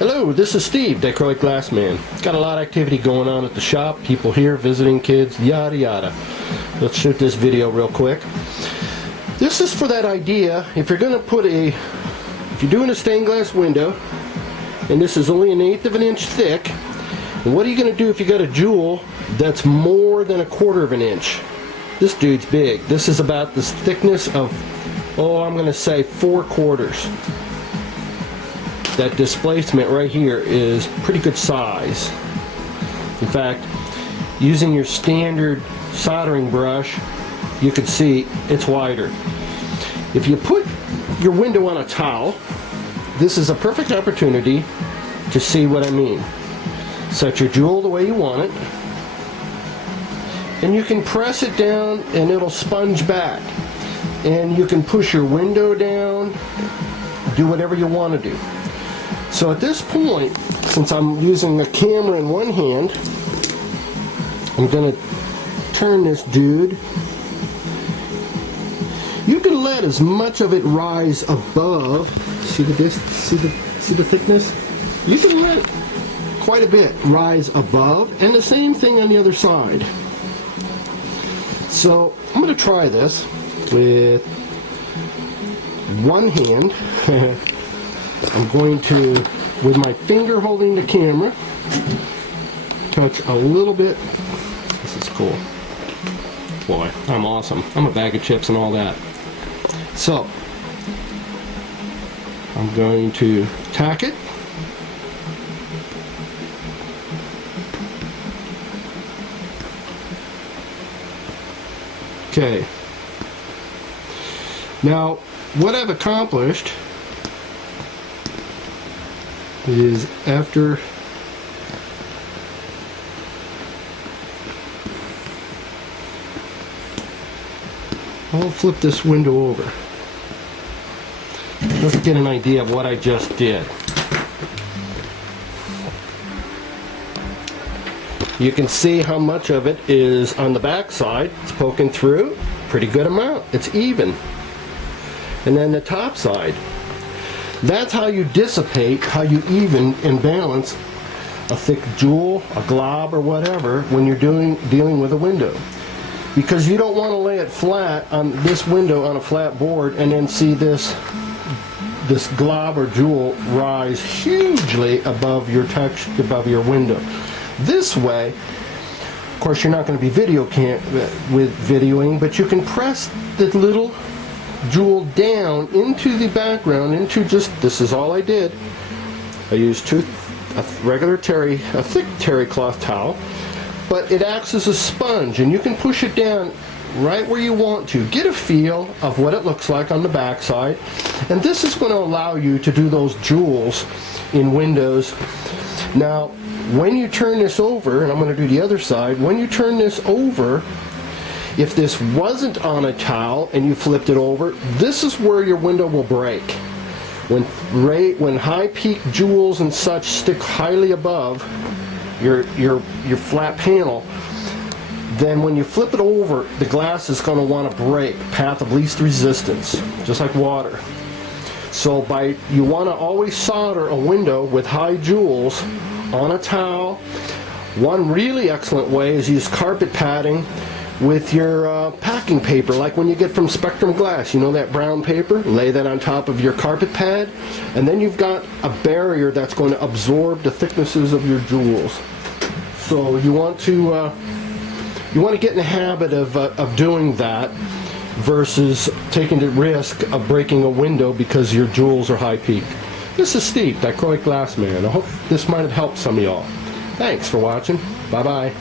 Hello, this is Steve, Dichroic Glass Man. Got a lot of activity going on at the shop, people here visiting, kids, yada yada. Let's shoot this video real quick. This is for that idea, if you're doing a stained glass window, and this is only 1/8 of an inch thick, and what are you going to do if you got a jewel that's more than 1/4 of an inch? This dude's big. This is about the thickness of, I'm going to say 4/4. That displacement right here is pretty good size. In fact, using your standard soldering brush, you can see it's wider. If you put your window on a towel, this is a perfect opportunity to see what I mean. Set your jewel the way you want it, and you can press it down and it'll sponge back. And you can push your window down, do whatever you want to do. So at this point, since I'm using a camera in one hand, I'm going to turn this dude. You can let as much of it rise above. See the thickness? You can let quite a bit rise above, and the same thing on the other side. So I'm going to try this with one hand. I'm going to, with my finger holding the camera, touch a little bit. This is cool. Boy, I'm awesome. I'm a bag of chips and all that. So, I'm going to tack it. Okay. Now, what I've accomplished is after I'll flip this window over. Let's get an idea of what I just did. You can see how much of it is on the back side. It's poking through. Pretty good amount. It's even. And then the top side. That's how you dissipate, how you even and balance a thick jewel, a glob, or whatever when you're dealing with a window. Because you don't want to lay it flat on this window on a flat board and then see this glob or jewel rise hugely above your window. This way, of course, you're not going to be videoing, but you can press the little jewel down into the background, this is all I did. I used a thick terry cloth towel, but it acts as a sponge, and you can push it down right where you want to. Get a feel of what it looks like on the back side, and this is going to allow you to do those jewels in windows. Now, when you turn this over, and I'm going to do the other side, when you turn this over, if this wasn't on a towel and you flipped it over, this is where your window will break. When high peak jewels and such stick highly above your flat panel, then when you flip it over, the glass is going to want to break, path of least resistance, just like water. So you want to always solder a window with high jewels on a towel. One really excellent way is use carpet padding with your packing paper, like when you get from Spectrum Glass, you know, that brown paper. Lay that on top of your carpet pad, and then you've got a barrier that's going to absorb the thicknesses of your jewels. So you want to get in the habit of doing that versus taking the risk of breaking a window because your jewels are high peak. This is Steve, Dichroic Glass Man. I hope this might have helped some of y'all. Thanks for watching. Bye bye.